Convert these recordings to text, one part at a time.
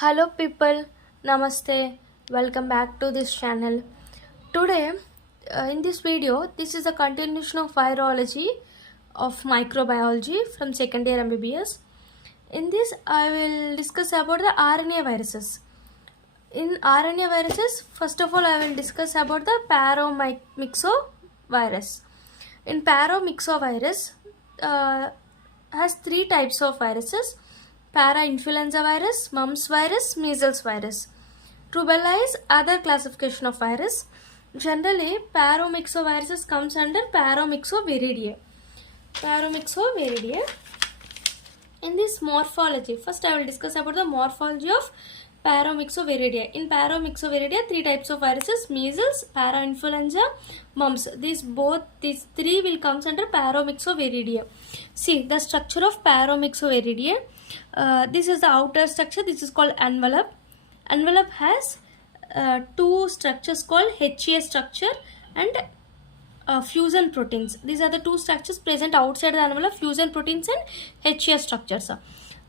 Hello people, Namaste, welcome back to this channel. Today in this video, this is a continuation of virology of microbiology from second year MBBS. In this I will discuss about the RNA viruses. In RNA viruses, first of all I will discuss about the paromyxovirus. In paromyxovirus has three types of viruses: para-influenza virus, mumps virus, measles virus. Rubella is other classification of virus. Generally, paromyxoviruses comes under paromyxoviridae. Paromyxoviridae. In this morphology, first I will discuss about the morphology of paromyxoviridae. In paromyxoviridae, three types of viruses: measles, para-influenza, mumps. These three will comes under paromyxoviridae. See the structure of paromyxoviridae. This is the outer structure. This is called envelope. Envelope has two structures called HA structure and fusion proteins. These are the two structures present outside the envelope: fusion proteins and HA structures.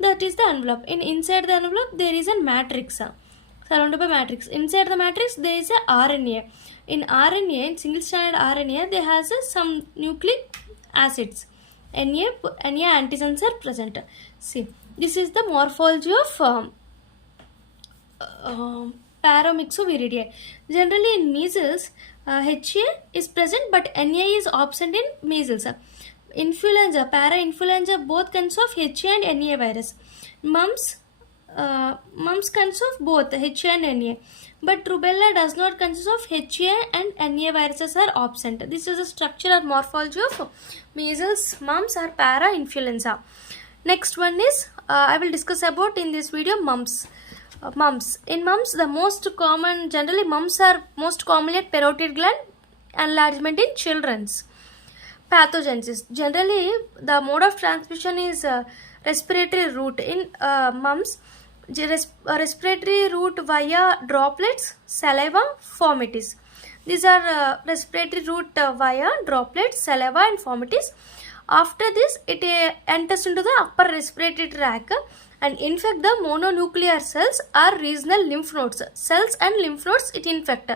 That is the envelope. Inside the envelope there is a matrix surrounded by matrix. Inside the matrix there is a RNA. In RNA, in single stranded RNA, there has some nucleic acids. Na antigens are present. See, this is the morphology of paromyxoviridae. Generally in measles, HA is present but Na is absent in measles. Influenza, para-influenza, both consists of HA and Na virus. Mumps consists of both HA and Na. But rubella does not consist of HA and Na viruses are absent. This is the structure or morphology of measles, mumps or para-influenza. Next one is, I will discuss about in this video mumps. Mumps. In mumps, the most common, generally mumps are most commonly at parotid gland enlargement in children's. Pathogenesis. Generally, the mode of transmission is respiratory route. In mumps, respiratory route via droplets, saliva, vomitus. These are respiratory route via droplets, saliva and vomitus. After this, it enters into the upper respiratory tract and infect the mononuclear cells or regional lymph nodes. Cells and lymph nodes it infect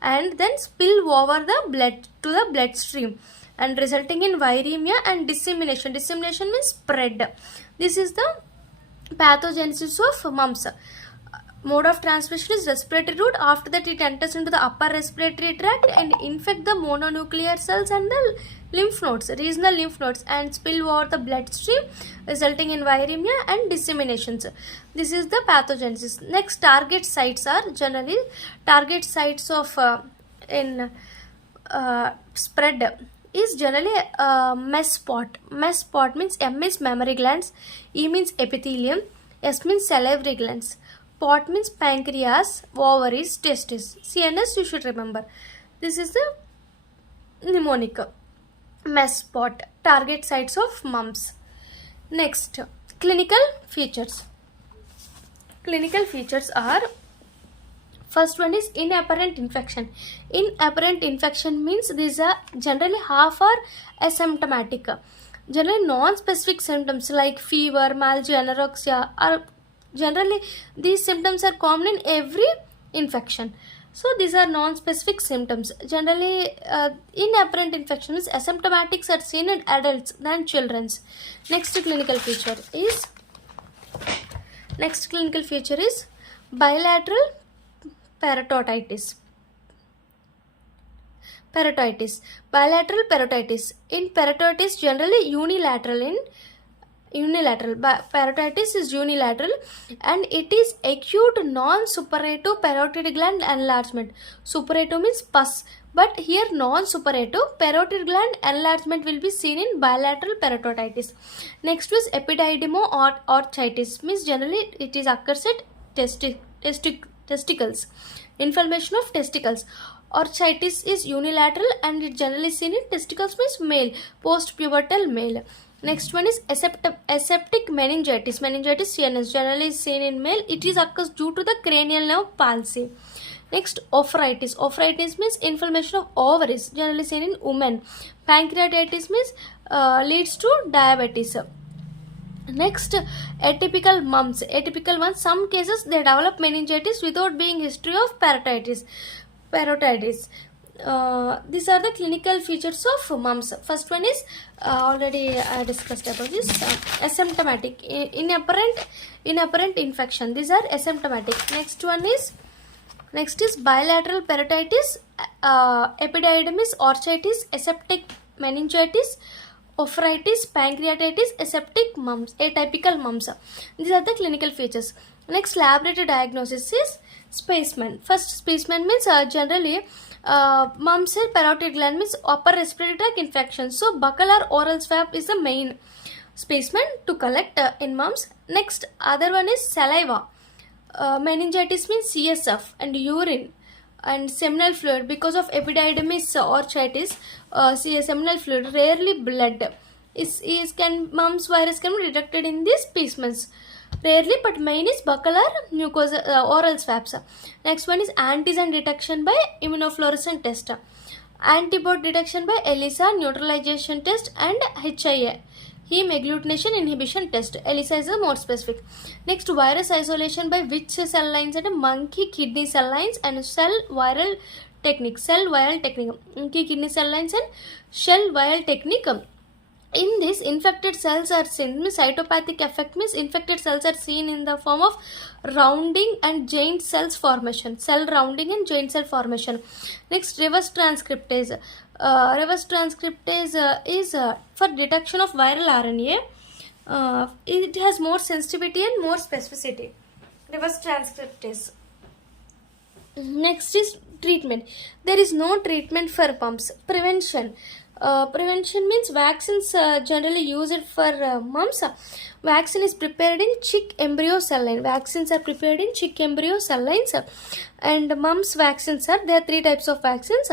and then spill over the blood to the bloodstream and resulting in viremia and dissemination. Dissemination means spread. This is the pathogenesis of mumps. Mode of transmission is respiratory route. After that, it enters into the upper respiratory tract and infect the mononuclear cells and the lymph nodes, regional lymph nodes, and spill over the bloodstream, resulting in viremia and disseminations. This is the pathogenesis. Next, target sites are generally target sites of spread is generally mesh spot. Mesh spot means M means mammary glands, E means epithelium, S means salivary glands. Pot means pancreas, ovaries, testes. CNS you should remember. This is the mnemonic. Mesh spot, target sites of mumps. Next, clinical features. Clinical features are, first one is inapparent infection. Inapparent infection means these are generally half are asymptomatic. Generally non-specific symptoms like fever, myalgia, anorexia are generally these symptoms are common in every infection. So these are non-specific symptoms. Generally inapparent infection is asymptomatics are seen in adults than children's. Next clinical feature is bilateral parotitis. Bilateral parotitis. In parotitis generally unilateral. Parotitis is unilateral and it is acute non-suppurative parotid gland enlargement. Suppurative means pus, but here non-suppurative parotid gland enlargement will be seen in bilateral parotitis. Next is epididymo or orchitis, means generally it is occurs at testicles. Inflammation of testicles. Orchitis is unilateral and it generally seen in testicles, means male, post-pubertal male. Next one is aseptic meningitis. Meningitis CNS generally is seen in male. It is occurs due to the cranial nerve palsy. Next, ophritis. Ophritis means inflammation of ovaries, generally seen in women. Pancreatitis means leads to diabetes. Next, atypical mumps. Atypical ones, some cases they develop meningitis without being history of parotitis. Parotitis. These are the clinical features of mumps. First one is already I discussed about this, asymptomatic, inapparent infection. These are asymptomatic. Next is bilateral parotitis, epididymis, orchitis, aseptic meningitis, ophritis, pancreatitis, aseptic mumps, atypical mumps. These are the clinical features. Next, laboratory diagnosis is specimen. First, specimen means generally mumps in parotid gland means upper respiratory tract infection. So, buccal or oral swab is the main specimen to collect in mumps. Next, other one is saliva. Meningitis means CSF and urine and seminal fluid. Because of epididymis orchitis, seminal fluid, rarely blood. Mumps virus can be detected in these specimens. Rarely, but main is buccal or mucosa, oral swabs. Next one is antigen detection by immunofluorescent test. Antibody detection by ELISA, neutralization test, and HIA. Heme agglutination inhibition test. ELISA is more specific. Next, virus isolation by witch cell lines and monkey kidney cell lines and cell viral technique. Monkey kidney cell lines and shell viral technique. In this, infected cells are seen. Cytopathic effect means infected cells are seen in the form of rounding and giant cells formation. Cell rounding and giant cell formation. Next, reverse transcriptase. Reverse transcriptase is for detection of viral RNA. It has more sensitivity and more specificity. Reverse transcriptase. Next is treatment. There is no treatment for mumps. Prevention. Prevention means vaccines generally used for mumps. Vaccine is prepared in chick embryo cell line. Vaccines are prepared in chick embryo cell lines. And mumps vaccines are, there are three types of vaccines.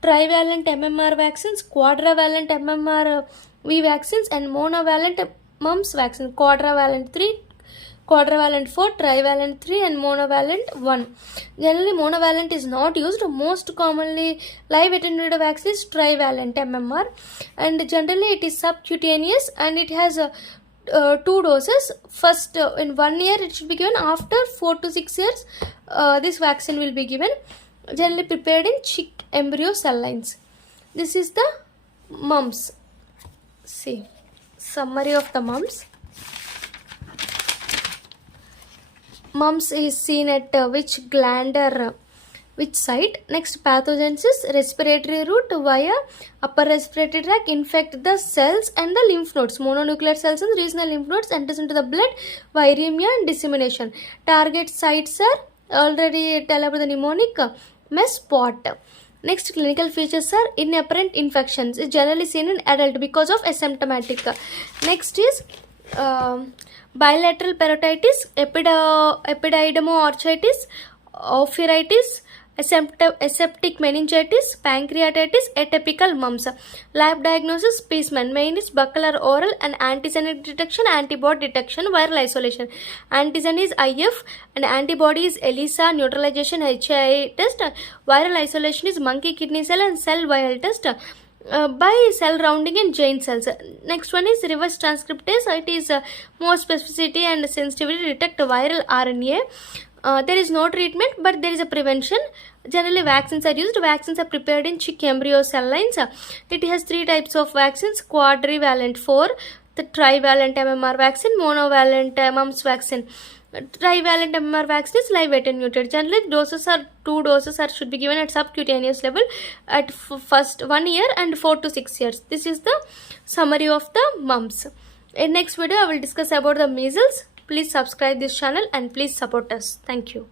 Trivalent MMR vaccines, quadrivalent MMR V vaccines, and monovalent mumps vaccine. Quadrivalent 3, quadrivalent 4, trivalent 3, and monovalent 1. Generally, monovalent is not used. Most commonly, live attenuated vaccine is trivalent MMR, and generally it is subcutaneous and it has 2 doses. First, in 1 year it should be given. After 4 to 6 years, this vaccine will be given. Generally prepared in chick embryo cell lines. This is the mumps. See, summary of the mumps. Mumps is seen at which gland or which site. Next, pathogenesis, respiratory route via upper respiratory tract, infect the cells and the lymph nodes. Mononuclear cells and regional lymph nodes enters into the blood, viremia and dissemination. Target sites are already tell about the pneumonic mess spot. Next, clinical features are inapparent infections. Is generally seen in adult because of asymptomatic. Next is bilateral parotitis, epididymo-orchitis, ophritis, aseptic meningitis, pancreatitis, atypical mumps. Lab diagnosis, specimen. Main is buccal or oral, and antigen detection, antibody detection, viral isolation. Antigen is IF and antibody is ELISA, neutralization HI test. Viral isolation is monkey kidney cell and cell viral test. By cell rounding and giant cells. Next one is reverse transcriptase. It is more specificity and sensitivity to detect viral RNA. There is no treatment, but there is a prevention. Generally, vaccines are used. Vaccines are prepared in chick embryo cell lines. It has 3 types of vaccines: quadrivalent 4, the trivalent MMR vaccine, monovalent mumps vaccine. Trivalent MMR vaccine is live attenuated. Generally, 2 doses should be given at subcutaneous level at first 1 year and 4 to 6 years. This is the summary of the mumps. In next video, I will discuss about the measles. Please subscribe this channel and please support us. Thank you.